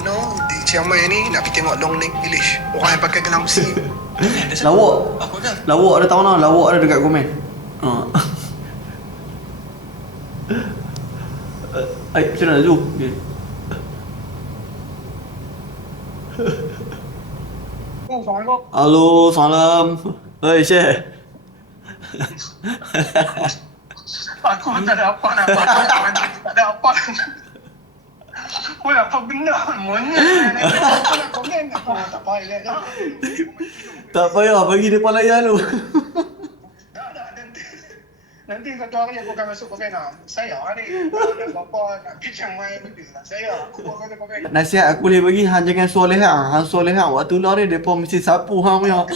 Di Chiang Mai ni nak pergi tengok Long Neck Village. Orang yang pakai gelang besi. Lawak. Apa dah? Lawak ada tahu nak? Lawak ada dekat komen. Macam mana tu? Okay. Assalamualaikum. Halo, salam. Hei, Syekh. Aku tak ada apa nak buat. Tak ada apa. Apa benda? Mana? Aku nak komen. Aku tak payah dah. Tak payah, bagi depan layar tu. Dah. Nanti satu hari aku akan masuk komen lah. Saya ni nak bapa nak pergi Chiang Mai benda lah. Aku buat komen. Nasihat aku boleh bagi, hang jangan soleha. Hang soleha waktu lah ni depa mesti sapu hang punya.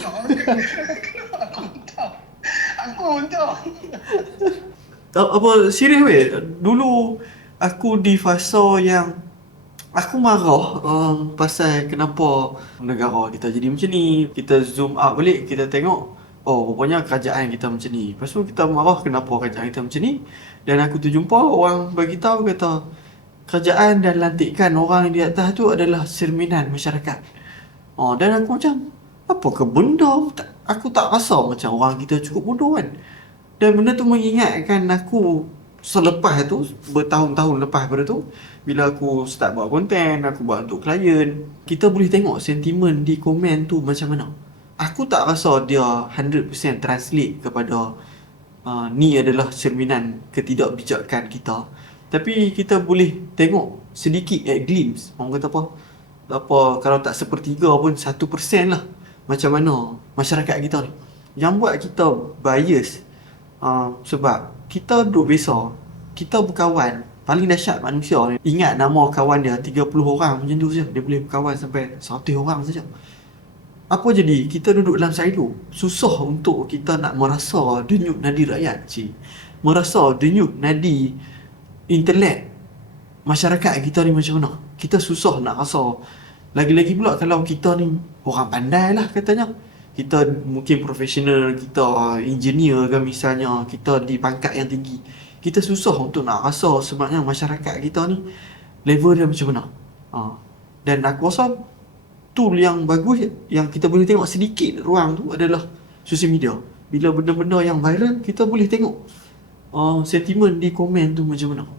Aku untuk. Apa serius weh? Dulu aku di fasa yang aku marah pasal kenapa negara kita jadi macam ni. Kita zoom out balik, kita tengok rupanya kerajaan kita macam ni. Lepas tu kita marah kenapa kerajaan kita macam ni. Dan aku terjumpa orang bagi tahu kata kerajaan dan lantikan orang di atas tu adalah cerminan masyarakat. Dan aku macam apa ke benda? Aku tak rasa macam orang kita cukup bodoh kan. Dan benda tu mengingatkan aku selepas tu, bertahun-tahun lepas pada tu, bila aku start buat konten, aku buat untuk klien, kita boleh tengok sentimen di komen tu macam mana. Aku tak rasa dia 100% translate kepada ni adalah cerminan ketidakbijakan kita. Tapi kita boleh tengok sedikit at glimpse. Orang kata apa kalau tak sepertiga pun 1% lah macam mana masyarakat kita ni. Yang buat kita bias sebab kita duduk biasa, kita berkawan. Paling dahsyat manusia ni, ingat nama kawan dia 30 orang macam tu saja. Dia boleh berkawan sampai 100 orang saja. Apa jadi? Kita duduk dalam silo. Susah untuk kita nak merasa denyut nadi rakyat, merasa denyut nadi intelek masyarakat kita ni macam mana. Kita susah nak rasa. Lagi-lagi pula kalau kita ni orang pandai lah katanya. Kita mungkin profesional, kita engineer ke misalnya, kita di pangkat yang tinggi. Kita susah untuk nak rasa sebenarnya masyarakat kita ni level dia macam mana. Dan aku rasa tool yang bagus yang kita boleh tengok sedikit ruang tu adalah sosial media. Bila benda-benda yang viral, kita boleh tengok sentimen di komen tu macam mana.